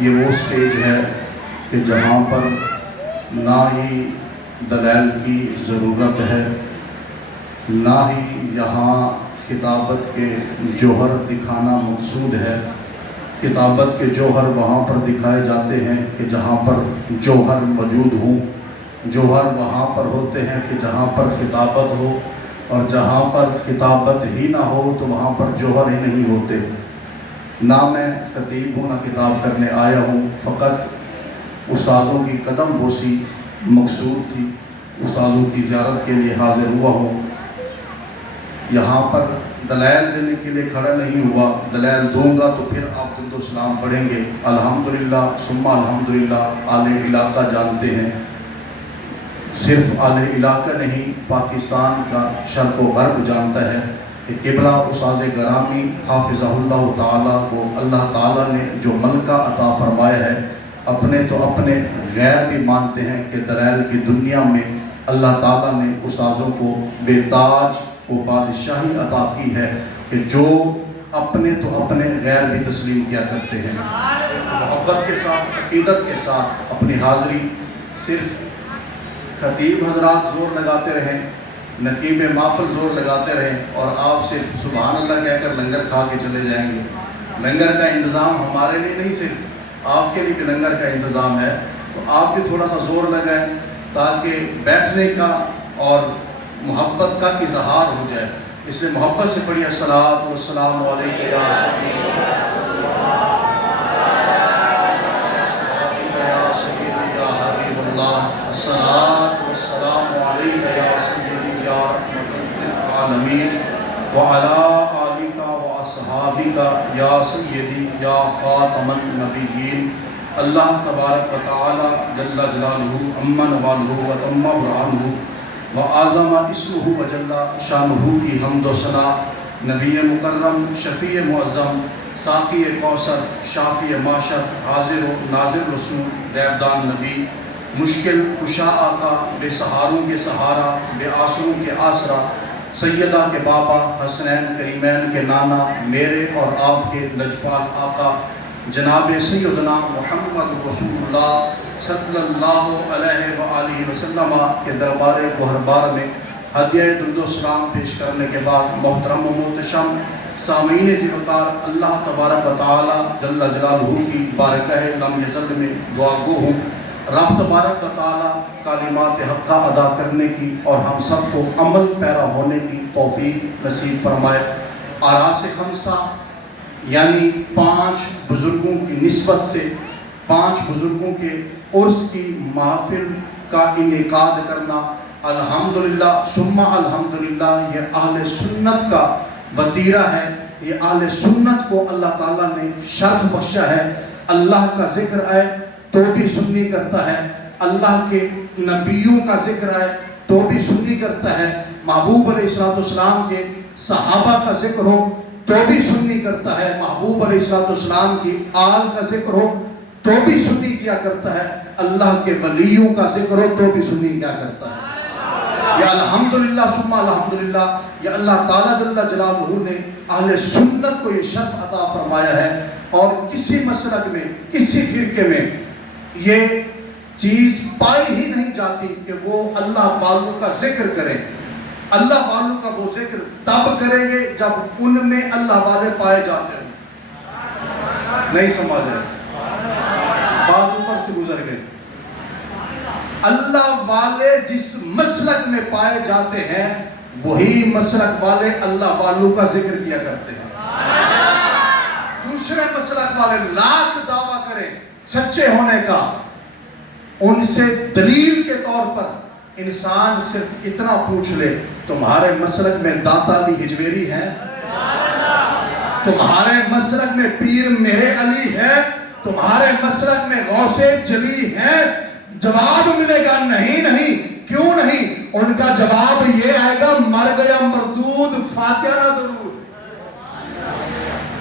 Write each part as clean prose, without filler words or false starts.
یہ وہ سٹیج ہے کہ جہاں پر نہ ہی دلائل کی ضرورت ہے، نہ ہی یہاں خطابت کے جوہر دکھانا مقصود ہے۔ خطابت کے جوہر وہاں پر دکھائے جاتے ہیں کہ جہاں پر جوہر موجود ہوں، جوہر وہاں پر ہوتے ہیں کہ جہاں پر خطابت ہو، اور جہاں پر خطابت ہی نہ ہو تو وہاں پر جوہر ہی نہیں ہوتے۔ نہ میں خطیب ہوں، نہ کتاب کرنے آیا ہوں، فقط استاذوں کی قدم بوسی مقصود تھی، استاذوں کی زیارت کے لیے حاضر ہوا ہوں۔ یہاں پر دلائل دینے کے لیے کھڑا نہیں ہوا، دلائل دوں گا تو پھر آپ درود و سلام پڑھیں گے۔ الحمدللہ ثم الحمدللہ، اہل علاقہ جانتے ہیں، صرف اہل علاقہ نہیں، پاکستان کا شرق و غرب جانتا ہے کہ قبلہ استاذ گرامی حافظہ اللہ تعالیٰ کو اللہ تعالیٰ نے جو ملکہ عطا فرمایا ہے، اپنے تو اپنے غیر بھی مانتے ہیں کہ دلائل کی دنیا میں اللہ تعالیٰ نے استاذوں کو بے تاج کو بادشاہی عطا کی ہے کہ جو اپنے تو اپنے غیر بھی تسلیم کیا کرتے ہیں۔ محبت کے ساتھ، عقیدت کے ساتھ اپنی حاضری، صرف خطیب حضرات زور لگاتے رہیں، نقیب محفل زور لگاتے رہیں اور آپ صرف سبحان اللہ کہہ کر لنگر کھا کے چلے جائیں گے۔ لنگر کا انتظام ہمارے لیے نہیں، صرف آپ کے لیے بھی لنگر کا انتظام ہے، تو آپ بھی تھوڑا سا زور لگائیں تاکہ بیٹھنے کا اور محبت کا اظہار ہو جائے۔ اس لیے محبت سے پڑھی الصلاۃ والسلام علیکہ یا سیدی یا حبیب اللہ، الصلاۃ والسلام علیکہ یا سیدی یا رحمۃ للعالمین وعلی آلک واصحابک یا سیدی یا خاتم النبیین۔ اللہ تبارک و تعالی جل جلالہ امن والہ و تم برہانہ وعظم اسمہ وجل شانہ کی حمد و ثنا، نبی مکرم، شفیع معظم، ساقی کوثر، شافی معشر، حاضر و ناظر رسول، دیبدان نبی، مشکل کشا آقا، بے سہاروں کے سہارا، بے آسروں کے آسرا، سیدہ کے بابا، حسنین کریمین کے نانا، میرے اور آپ کے لجپال آقا جناب سیدنا محمد رسول اللہ صلی اللہ علیہ وآلہ وسلم کے دربار گہربار میں ہدیہ درود و سلام پیش کرنے کے بعد محترم و محتشم سامعین ذی وقار، اللہ تبارک و تعالی جل جلالہ کی بارگاہ لم یزل میں دعا گو ہوں، رب تبارک و تعالی کلمات حقہ ادا کرنے کی اور ہم سب کو عمل پیرا ہونے کی توفیق نصیب فرمائے۔ آراس خمسہ یعنی 5 بزرگوں کی نسبت سے 5 بزرگوں کے عرس کی محفل کا انعقاد کرنا، الحمدللہ ثم الحمدللہ، یہ اہل سنت کا وتیرہ ہے۔ یہ اہل سنت کو اللہ تعالیٰ نے شرف بخشا ہے۔ اللہ کا ذکر آئے تو بھی سنی کرتا ہے، اللہ کے نبیوں کا ذکر آئے تو بھی سنی کرتا ہے، محبوب علیہ السلام کے صحابہ کا ذکر ہو تو بھی سنی کرتا ہے، محبوب علیہ السلام کی آل کا ذکر ہو تو بھی سنی کیا کرتا ہے، اللہ کے ولیوں کا ذکر ہو تو بھی سنی کیا کرتا ہے۔ یا الحمدللہ ثم الحمدللہ، یا اللہ تعالیٰ جل جلالہ نے اہل سنت کو یہ شرف عطا فرمایا ہے، اور کسی مسلک میں، کسی فرقے میں یہ چیز پائی ہی نہیں جاتی کہ وہ اللہ والوں کا ذکر کریں۔ اللہ والوں کا وہ ذکر تب کریں گے جب ان میں اللہ والے پائے جاتے ہیں۔ نہیں سمجھ رہے، بات اوپر سے گزر گئے۔ اللہ والے جس مسلک میں پائے جاتے ہیں وہی مسلک والے اللہ والوں کا ذکر کیا کرتے ہیں۔ دوسرے مسلک والے لاکھ دعویٰ کریں سچے ہونے کا، ان سے دلیل کے طور پر انسان صرف اتنا پوچھ لے، تمہارے مسلک میں داتا علی ہجویری ہے؟ تمہارے مسلک میں پیر مہر علی ہے؟ تمہارے مسلک میں غوث جلی ہے؟ جواب ملے گا نہیں نہیں۔ کیوں نہیں؟ ان کا جواب یہ آئے گا، مر گیا مردود فاتحہ نہ درود۔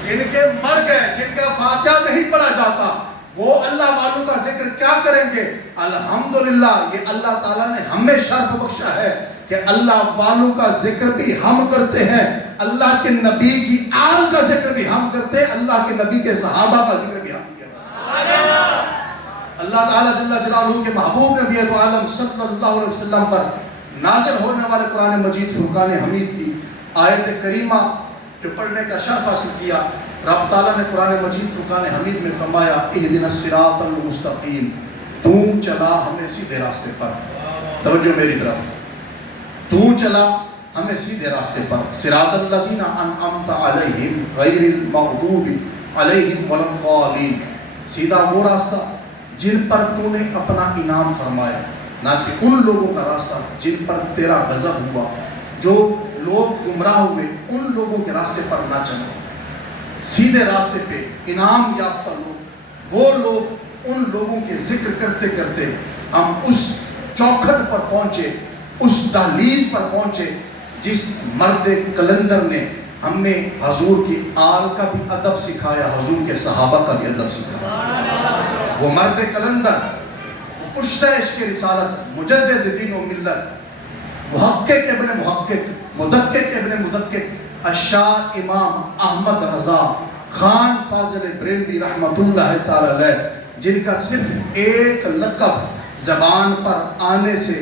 جن کے مر گئے، جن کا فاتحہ نہیں پڑھا جاتا، وہ اللہ والوں کا ذکر کیا کریں گے؟ الحمدللہ، یہ اللہ تعالیٰ نے ہمیں شرف بخشا ہے کہ اللہ والوں کا ذکر بھی ہم کرتے ہیں، اللہ کے نبی کی آل کا ذکر بھی ہم کرتے ہیں، اللہ کے نبی کے صحابہ کا ذکر بھی ہم کرتے ہیں۔ اللہ تعالیٰ جل جلالہ کے محبوب نبی عالم صلی اللہ علیہ وسلم پر نازل ہونے والے قرآن مجید فرقان حمید کی آیت کریمہ جو پڑھنے کا شرف حاصل کیا، رب تعالیٰ نے قرآن مجید فرقان حمید میں فرمایا اہدنا الصراط المستقیم، تو چلا ہمیں سیدھے راستے پر. توجہ میری طرف، تو چلا ہمیں سیدھے راستے پر. صراط الذین انعمت علیہم غیر المغضوب علیہم ولا الضالین، سیدھا وہ راستہ جن پر تو نے اپنا انعام فرمایا، نہ کہ ان لوگوں کا راستہ جن پر تیرا غضب ہوا. جو لوگ گمراہ ہوئے ان لوگوں کے راستے پر نہ چلو، سیدھے راستے پہ انعام یافتہ لوگ، وہ لوگ ان لوگوں کے ذکر کرتے کرتے ہم اس چوکھٹ پر پہنچے، اس دہلیز پر پہنچے جس مرد کلندر نے ہمیں حضور کی آل کا بھی ادب سکھایا، حضور کے صحابہ کا بھی ادب سکھایا. وہ مرد کلندر، کشتہ عشق رسالت، مجدد دین و ملت، محقق ابن محقق، مدقق ابن مدقق، الشاہ امام احمد رضا خان فاضل بریلوی رحمت اللہ تعالی علیہ، جن کا صرف ایک لقب زبان پر آنے سے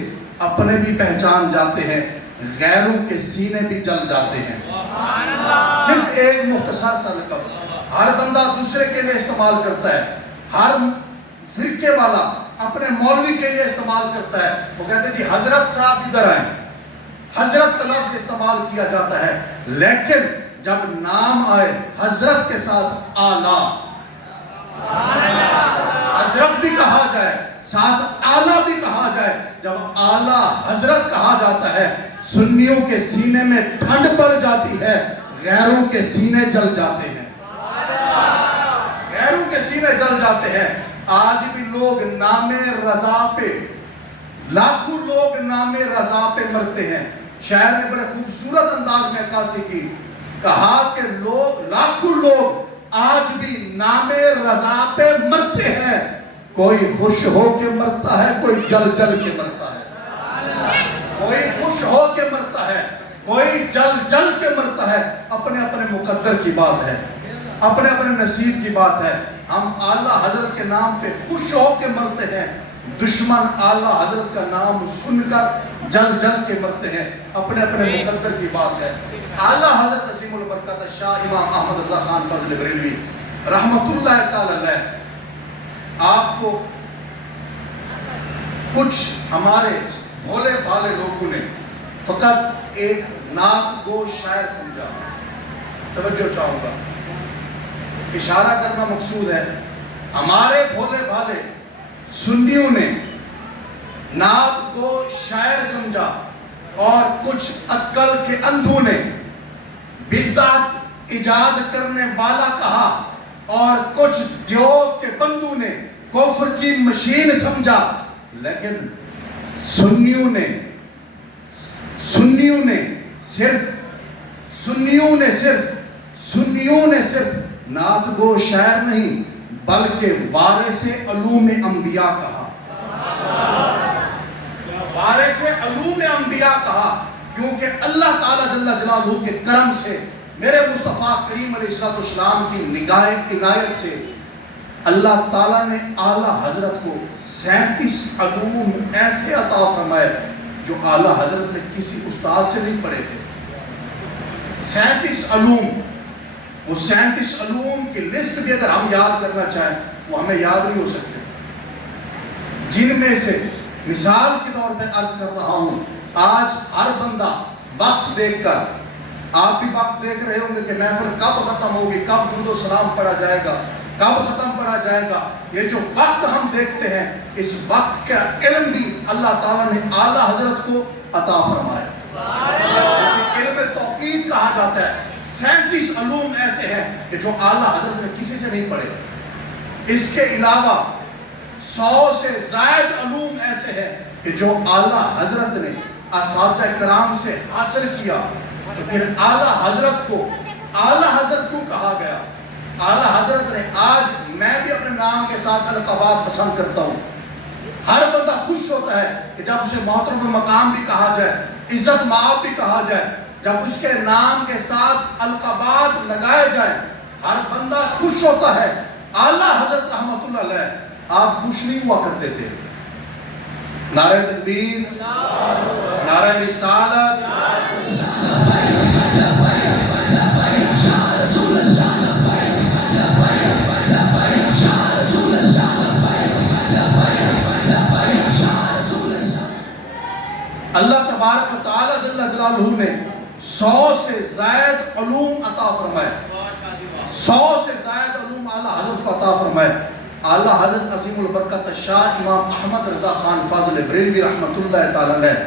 اپنے بھی پہچان جاتے ہیں، غیروں کے سینے بھی جل جاتے ہیں. صرف ایک مختصر سا لقب ہر بندہ دوسرے کے لیے استعمال کرتا ہے، ہر فرقے والا اپنے مولوی کے لیے استعمال کرتا ہے. وہ کہتے ہیں جی حضرت صاحب ادھر آئیں، حضرت کا لفظ استعمال کیا جاتا ہے، لیکن جب نام آئے حضرت کے ساتھ آلہ، حضرت بھی کہا جائے ساتھ آلہ بھی کہا جائے، جب آلہ حضرت کہا جاتا ہے سنیوں کے سینے میں ٹھنڈ پڑ جاتی ہے، غیروں کے سینے جل جاتے ہیں، غیروں کے سینے جل جاتے ہیں. آج بھی لوگ نام رضا پہ، لاکھوں لوگ نام رضا پہ مرتے ہیں. شاعر نے بڑے خوبصورت انداز میں عکاسی کی، کہا کہ لاکھوں لوگ آج بھی نام رضا پہ مرتے ہیں، کوئی خوش ہو کے مرتا ہے، کوئی جل جل کے مرتا ہے. کوئی خوش ہو کے مرتا ہے، کوئی جل جل کے مرتا ہے. اپنے اپنے مقدر کی بات ہے، اپنے اپنے نصیب کی بات ہے. ہم اعلیٰ حضرت کے نام پہ خوش ہو کے مرتے ہیں، دشمن اعلیٰ حضرت کا نام سن کر جل جل کے مرتے ہیں. اپنے اپنے مقدر کی بات ہے. اعلیٰ حضرت عظیم البرکت شاہ امام احمد رضا خان فاضل بریلوی رحمت اللہ تعالی علیہ، آپ کو کچھ ہمارے بھولے بھالے لوگوں نے فقط ایک نعت گو شاعر سمجھا. توجہ چاہوں گا، اشارہ کرنا مقصود ہے. ہمارے بھولے بھالے سنیوں نے نعت کو شاعر سمجھا، اور کچھ عقل کے اندھوں نے بدعت ایجاد کرنے والا کہا، اور کچھ دیو کے بندوں نے کفر کی مشین سمجھا. لیکن سنیوں نے صرف نعت گو شاعر نہیں بلکہ وارث علوم انبیاء کہا. وارث علوم انبیاء کہا، کیونکہ اللہ تعالیٰ جل جلالہ کے کرم سے، میرے مصطفیٰ کریم علیہ السلام کی نگاہ عنایت سے اللہ تعالیٰ نے اعلیٰ حضرت کو 37 علوم ایسے عطا فرمائے جو اعلیٰ حضرت نے کسی استاد سے نہیں پڑھے تھے. 37 علوم، وہ 37 علوم کی لسٹ بھی اگر ہم یاد کرنا چاہیں وہ ہمیں یاد نہیں ہو سکتے. جن میں سے مثال کے طور پہ عرض کر رہا ہوں، آج ہر بندہ وقت دیکھ کر، آپ بھی وقت دیکھ رہے ہوں گے کہ محفل کب ختم ہوگی، کب درود و سلام پڑھا جائے گا، کب ختم پڑھا جائے گا. یہ جو وقت ہم دیکھتے ہیں، اس وقت کا علم بھی اللہ تعالیٰ نے اعلیٰ حضرت کو عطا فرمایا. اسے علم توقید کہا جاتا ہے. 37 علوم ایسے ہیں کہ جو اعلیٰ حضرت نے کسی سے نہیں پڑھے. اس کے علاوہ 100 سے زائد علوم ایسے ہیں کہ جو اعلیٰ حضرت نے اساتذہ کرام سے حاصل کیا. تو پھر اعلیٰ حضرت کو اعلیٰ حضرت کو کہا گیا. اعلیٰ حضرت نے، آج میں بھی اپنے نام کے ساتھ القابات پسند کرتا ہوں. ہر بندہ خوش ہوتا ہے کہ جب اسے محترم المقام بھی کہا جائے، عزت مآب بھی کہا جائے، جب اس کے نام کے ساتھ القابات لگائے جائیں، ہر بندہ خوش ہوتا ہے. اعلیٰ حضرت رحمت اللہ علیہ آپ خوش نہیں ہوا کرتے تھے. نعرہ تکبیر، نعرہ رسالت. اللہ تبارک و تعالی جل جلالہ نے 100 سے زائد علوم عطا فرمائے. 100 سے زائد علوم اعلیٰ حضرت کو عطا فرمائے. اعلیٰ حضرت عظیم البرکت شاہ امام احمد رضا خان فاضل بریلوی رحمۃ اللہ تعالی علیہ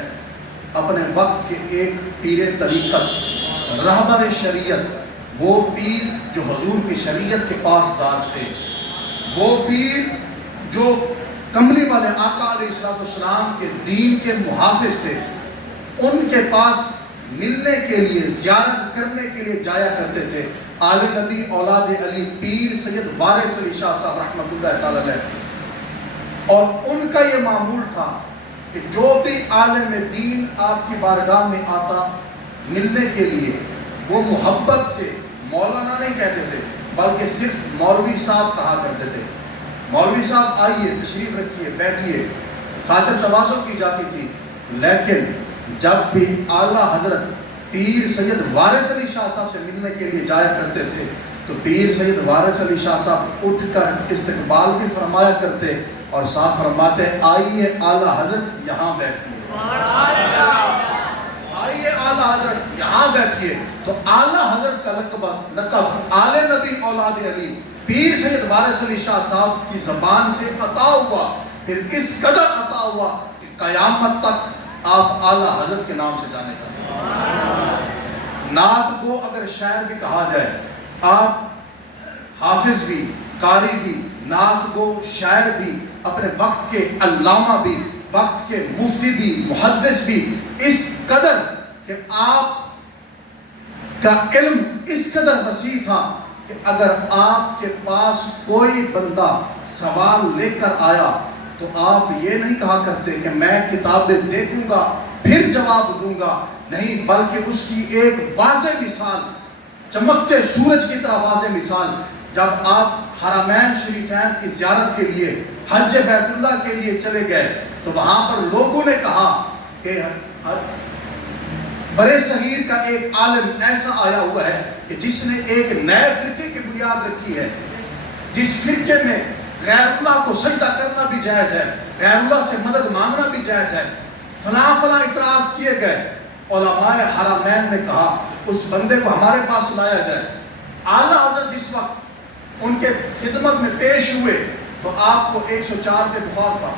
اپنے وقت کے ایک پیر طریقت، رہبر شریعت، وہ پیر جو حضور کی شریعت کے پاسدار تھے، وہ پیر جو کملی والے آقا علیہ السلام کے دین کے محافظ تھے. ان کے پاس ملنے کے لیے، زیارت کرنے کے لیے جایا کرتے تھے آل نبی اولاد علی پیر سید وارث علی شاہ صاحب رحمۃ اللہ تعالی علیہ. اور ان کا یہ معمول تھا کہ جو بھی عالم دین آپ کی بارگاہ میں آتا ملنے کے لیے، وہ محبت سے مولانا نہیں کہتے تھے بلکہ صرف مولوی صاحب کہا کرتے تھے. مولوی صاحب آئیے، تشریف رکھیے، بیٹھیے، خاطر تواضع کی جاتی تھی. لیکن جب بھی اعلیٰ حضرت پیر سید وارث علی شاہ صاحب سے ملنے کے لیے جایا کرتے تھے تو پیر سید وارث علی شاہ صاحب اٹھ کر استقبال بھی فرمایا کرتے اور ساتھ فرماتے آئیے اعلیٰ حضرت یہاں بیٹھیے، آئیے اعلیٰ حضرت یہاں بیٹھیے. تو اعلیٰ حضرت کا لقب آل نبی اولاد علی پیر سید وارث علی شاہ صاحب کی زبان سے عطا ہوا، پھر اس قدر عطا ہوا کہ قیامت تک آپ اعلیٰ حضرت کے نام سے جانے کا. نعت کو اگر شاعر بھی کہا جائے، آپ حافظ بھی، قاری بھی، نعت کو شاعر بھی، اپنے وقت کے علامہ بھی، وقت کے مفتی بھی، محدث بھی، اس قدر کہ آپ کا علم اس قدر وسیع تھا کہ اگر آپ کے پاس کوئی بندہ سوال لے کر آیا تو آپ یہ نہیں کہا کرتے کہ میں کتابیں دیکھوں گا پھر جواب دوں گا، نہیں، بلکہ اس کی ایک واضح مثال، چمکتے سورج کی طرح واضح مثال، جب آپ حرمین شریفین کی زیارت کے لیے حج بیت اللہ کے لیے چلے گئے تو وہاں پر لوگوں نے کہا کہ برے صغیر کا ایک عالم ایسا آیا ہوا ہے کہ جس نے ایک نئے فرقے کی بنیاد رکھی ہے، جس فرقے میں غیر اللہ کو سجدہ کرنا بھی جائز ہے، غیر اللہ سے مدد مانگنا بھی جائز ہے، فلاں فلاں اعتراض کیے گئے. علماء حرمین نے کہا اس بندے کو ہمارے پاس لایا جائے. اعلیٰ حضرت جس وقت ان کے خدمت میں پیش ہوئے تو آپ کو 104 پہ بخار تھا.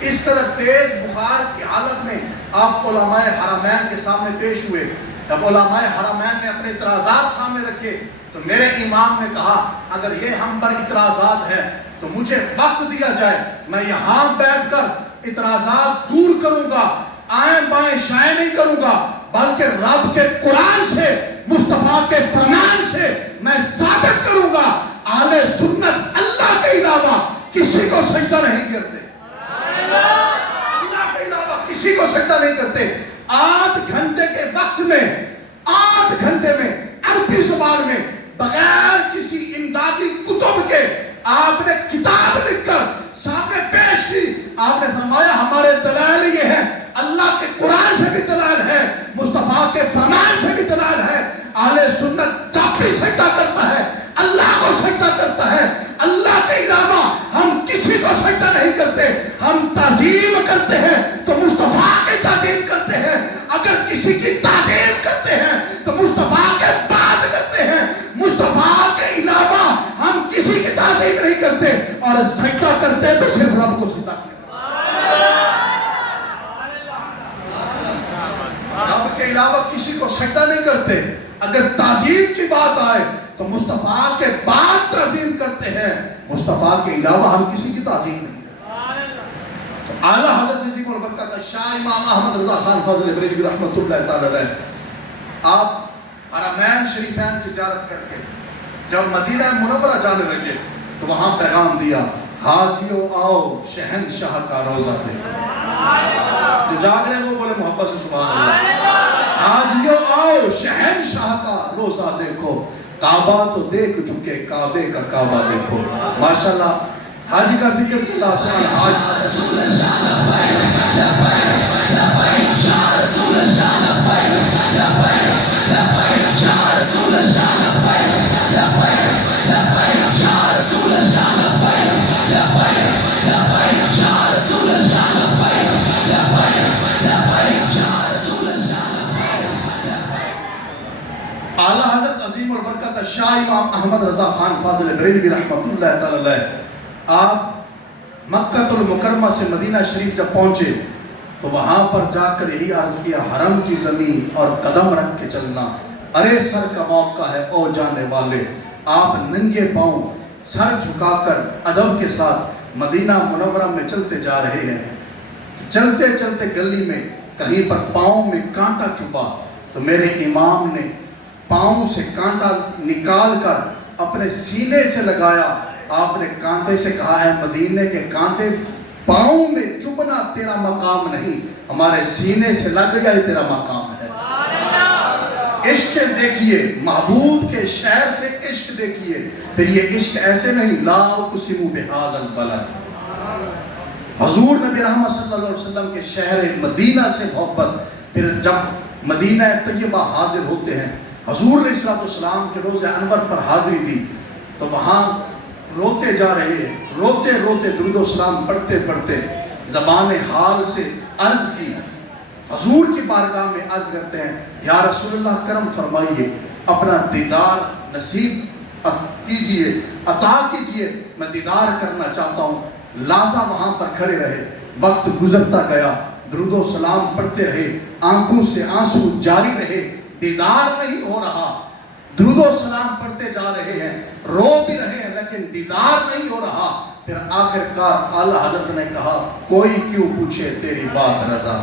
اس طرح تیز بخار کی حالت میں آپ علماء حرمین کے سامنے پیش ہوئے. جب علماء حرمین نے اپنے اعتراضات سامنے رکھے تو میرے امام نے کہا اگر یہ ہم پر اعتراضات ہیں تو مجھے وقت دیا جائے، میں یہاں بیٹھ کر اعتراضات دور کروں گا، آئیں بائیں شائیں نہیں کروں گا، بلکہ رب کے قرآن سے، مصطفیٰ کے فرمان سے میں ثابت کروں گا اہل سنت اللہ کے علاوہ کسی کو سجدہ نہیں کرتے، اللہ کے علاوہ کسی کو سجدہ نہیں کرتے. 8 گھنٹے کے وقت میں، 8 گھنٹے میں عربی زبان میں بغیر کسی امدادی کتب کے آپ نے کتاب لکھ کر سامنے پیش کی. آپ نے فرمایا ہمارے دلائل یہ ہیں، اللہ کے قرآن سے بھی دلائل ہے، مصطفیٰ کے فرمان سے بھی دلائل ہے. اہل سنت جب بھی سجدہ کرتا ہے اللہ کو سجدہ کرتا ہے، اللہ کے علاوہ ہم کسی کو سجدہ نہیں کرتے. ہم تعظیم کرتے ہیں تو مصطفیٰ کی تعظیم کرتے ہیں، اگر کسی کی تعظیم کرتے ہیں تو مصطفیٰ کے بعد کرتے ہیں. مصطفیٰ کے علاوہ ہم کسی کی تعظیم نہیں کرتے، اور سجدہ کرتے تو صرف رب کو سجدہ کرتے، رب کے علاوہ کسی کو سجدہ نہیں کرتے. اگر تعظیم کی بات آئے تو مصطفیٰ کے بعد تعظیم کرتے ہیں، مصطفیٰ کے علاوہ ہم کسی کی تعظیم نہیں کرتے. تو اعلیٰ حضرت عظیم البرکت شاہ امام احمد رضا خان فاضل بریلوی رحمۃ اللہ تعالی علیہ، آپ حرمین شریفین کی زیارت کر کے جب مدینہ منورہ جانے لگے تو وہاں پیغام دیا حاجیو آؤ شہنشاہ کا روزہ دیکھو. جو جاگ رہے وہ بولے محبت سے سبحان اللہ. حاجیو آؤ شہنشاہ کا روزہ دیکھو، کعبہ تو دیکھ چکے، کعبے کا کعبہ دیکھو. ماشاءاللہ حاجی کا ذکر چلا اعلیٰ حضرت عظیم البرکت شاہ امام احمد رضا خان فاضل بریلوی رحمۃ اللہ تعالی علیہ، آپ مکہ المکرمہ سے مدینہ شریف جب پہنچے تو وہاں پر جا کر یہی عرض کیا، حرم کی زمین اور قدم رکھ کے چلنا، ارے سر کا موقع ہے او جانے والے۔ آپ ننگے پاؤں سر جھکا کر ادب کے ساتھ مدینہ منورہ میں چلتے جا رہے ہیں۔ چلتے چلتے گلی میں کہیں پر پاؤں میں کانٹا چبھا تو میرے امام نے پاؤں سے کانٹا نکال کر اپنے سینے سے لگایا۔ آپ نے کانٹے سے کہا، اے مدینے کے کانٹے، پاؤں میں چبھنا تیرا مقام نہیں، ہمارے سینے سے لگ گیا تیرا مقام ہے۔ عشق دیکھیے، محبوب کے شہر سے عشق دیکھیے، پھر یہ عشق ایسے نہیں، لا اقسم بہذا البلد، حضور نبی رحمت صلی اللہ علیہ وسلم کے شہر مدینہ سے محبت۔ پھر جب مدینہ طیبہ حاضر ہوتے ہیں، حضور علیہ السلام کے روز انور پر حاضری دی تو وہاں روتے جا رہے ہیں، روتے روتے درود و سلام پڑھتے پڑھتے زبان حال سے عرض کی، حضور کی بارگاہ میں عرض کرتے ہیں، یا رسول اللہ کرم فرمائیے، اپنا دیدار نصیب کیجئے، عطا کیجئے، میں دیدار کرنا چاہتا ہوں۔ لازا وہاں پر کھڑے رہے، وقت گزرتا گیا، درود و سلام پڑھتے رہے، آنکھوں سے آنسو جاری رہے، دیدار نہیں ہو رہا، درود و سلام پڑھتے جا رہے ہیں، رو بھی رہے ہیں لیکن دیدار نہیں ہو رہا۔ پھر آخر کار اعلیٰ حضرت نے کہا، کوئی کیوں پوچھے تیری بات رضا،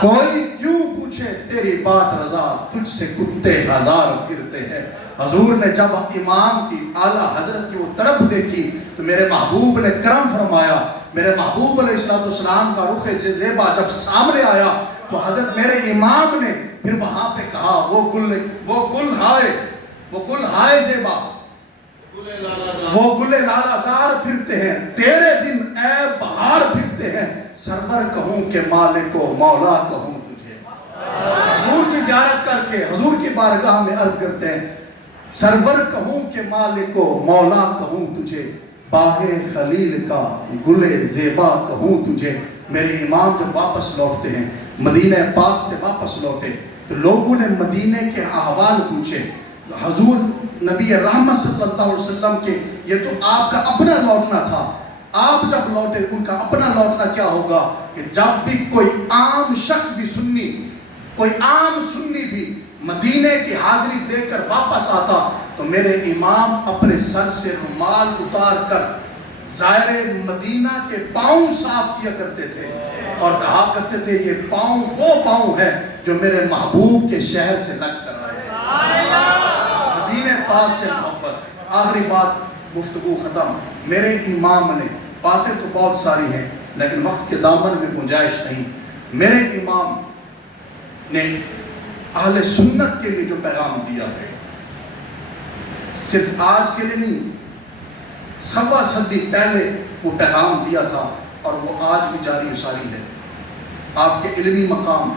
کوئی کیوں پوچھے تیری بات رضا، تجھ سے کتے ہزار پھرتے ہیں۔ حضور نے جب امام کی، اعلیٰ حضرت کی وہ تڑپ دیکھی تو میرے محبوب نے کرم فرمایا، میرے محبوب علیہ السلام کا رخ زیبا جب سامنے آیا تو حضرت میرے امام نے پھر وہاں پہ کہا، وہ گل ہائے زیبا، وہ گل لالا زار پھرتے ہیں، تیرے دن اے بہار پھرتے ہیں، سرور کہوں کہ مالک و مولا کہوں تجھے۔ حضور کی زیارت کر کے حضور کی بارگاہ میں عرض کرتے ہیں، سرور کہوں کہ مالک و مولا کہوں تجھے، باغ خلیل کا گل زیبا کہوں تجھے۔ میرے امام جب واپس لوٹتے ہیں، مدینہ پاک سے واپس لوٹے تو لوگوں نے مدینہ کے احوال پوچھے، حضور نبی رحمت صلی اللہ علیہ وسلم کے، یہ تو آپ کا اپنا لوٹنا تھا، آپ جب لوٹے ان کا اپنا لوٹنا کیا ہوگا کہ جب بھی کوئی عام شخص بھی سنی، کوئی عام سنی بھی مدینہ کی حاضری دے کر واپس آتا تو میرے امام اپنے سر سے رومال اتار کر زائر مدینہ کے پاؤں صاف کیا کرتے تھے اور کہا کرتے تھے، یہ پاؤں وہ پاؤں ہے جو میرے محبوب کے شہر سے لگ کر آئے۔ مدینہ پاک سے محبت۔ آخری بات، گفتگو ختم۔ میرے امام نے، باتیں تو بہت ساری ہیں لیکن وقت کے دامن میں گنجائش نہیں، میرے امام نے اہل سنت کے لیے جو پیغام دیا ہے، صرف آج کے لیے نہیں، 1.25 صدی پہلے وہ پیغام دیا تھا اور وہ آج بھی جاری و ساری ہے۔ آپ کے علمی مقام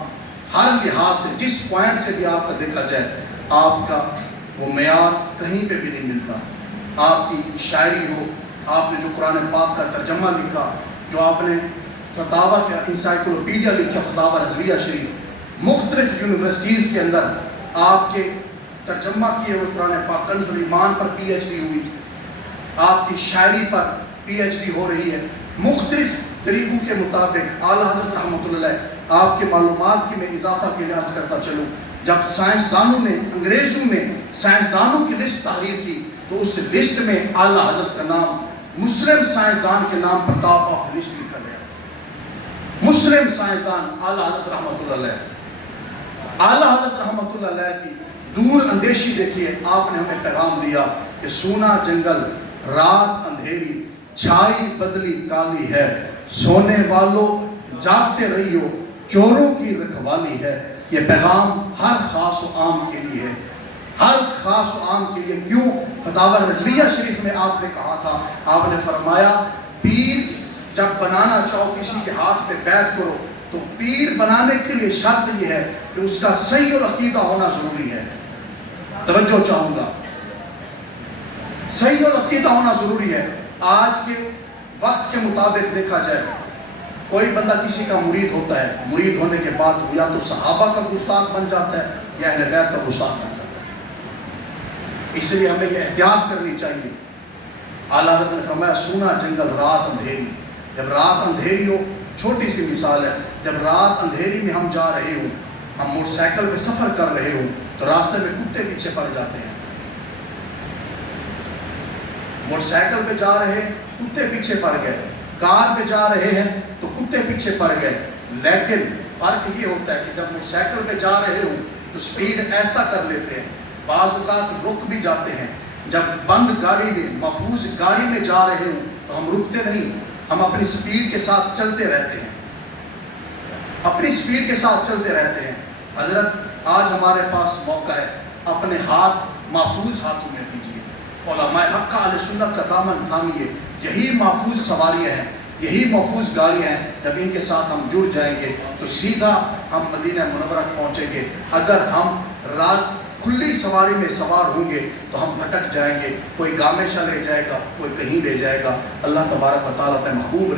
ہر لحاظ سے، جس پوائنٹ سے بھی آپ کا دیکھا جائے، آپ کا وہ معیار کہیں پہ بھی نہیں ملتا۔ آپ کی شاعری ہو، آپ نے جو قرآن پاک کا ترجمہ لکھا، جو آپ نے فتاوی کا انسائکلوپیڈیا لکھا، فتاوی رضویہ شریف، مختلف یونیورسٹیز کے اندر آپ کے ترجمہ کیے ہوئے قرآن پاک، کنز الایمان پر پی ایچ ڈی ہوئی، آپ کی شاعری پر پی ایچ ڈی ہو رہی ہے، مختلف طریقوں کے مطابق۔ اعلیٰ حضرت رحمۃ اللہ علیہ، آپ کے معلومات کی میں اضافہ کے لیے عرض کرتا چلوں، جب سائنسدانوں نے، انگریزوں نے سائنسدانوں کی لسٹ تحریر کی تو اس لسٹ میں اعلیٰ حضرت کا نام مسلم سائنسدان کے نام پر ٹاپ آف لسٹ لکھا گیا۔ مسلم سائنسدان اعلیٰ حضرت رحمۃ اللہ علیہ، اعلیٰ حضرت رحمۃ اللہ علیہ کی دور اندیشی دیکھیے۔ آپ نے ہمیں پیغام دیا کہ سونا جنگل، رات اندھیری، چھائی بدلی کالی ہے، سونے والوں جاگتے رہیو، چوروں کی رکھوالی ہے۔ یہ پیغام ہر خاص و عام کے لیے ہے، ہر خاص و عام کے لیے. کیوں؟ فتاوی رضویہ شریف میں آپ نے کہا تھا، آپ نے فرمایا پیر جب بنانا چاہو کسی کے ہاتھ پہ بیعت کرو تو پیر بنانے کے لیے شرط یہ ہے کہ اس کا صحیح العقیدہ ہونا ضروری ہے. توجہ چاہوں گا، صحیح العقیدہ ہونا ضروری ہے. آج کے وقت کے مطابق دیکھا جائے، کوئی بندہ کسی کا مرید ہوتا ہے، مرید ہونے کے بعد یا تو صحابہ کا گستاخ بن جاتا ہے یا اہل بیت کا گستاخ بن جاتا ہے. اس لیے ہمیں یہ احتیاط کرنی چاہیے. اعلیٰ حضرت نے فرمایا سونا جنگل رات اندھیری. جب رات اندھیری ہو، چھوٹی سی مثال ہے، جب رات اندھیری میں ہم جا رہے ہوں، ہم موٹر سائیکل پہ سفر کر رہے ہوں تو راستے میں کتے پیچھے پڑ جاتے ہیں. موٹر سائیکل پہ جا رہے ہیں کتے پیچھے پڑ گئے، کار پہ جا رہے ہیں تو کتے پیچھے پڑ گئے. لیکن فرق یہ ہوتا ہے کہ جب موٹر سائیکل پہ جا رہے ہوں تو سپیڈ ایسا کر لیتے ہیں، بعض اوقات رک بھی جاتے ہیں. جب بند گاڑی میں، محفوظ گاڑی میں جا رہے ہوں تو ہم رکتے نہیں، ہم اپنی سپیڈ کے ساتھ چلتے رہتے ہیں، اپنی سپیڈ کے ساتھ چلتے رہتے ہیں. حضرت آج ہمارے پاس موقع ہے، اپنے ہاتھ محفوظ ہاتھوں میں دیجیے. علماء حق اہل سنت کا دامن تھامیے. یہی محفوظ سواریاں ہیں، یہی محفوظ گاڑیاں ہیں. جب ان کے ساتھ ہم جڑ جائیں گے تو سیدھا ہم مدینہ منورہ پہنچیں گے. اگر ہم رات کھلی سواری میں سوار ہوں گے تو ہم بھٹک جائیں گے. کوئی گامیشہ لے جائے گا، کوئی کہیں لے جائے گا. اللہ تبارک و تعالیٰ اپنے محبوب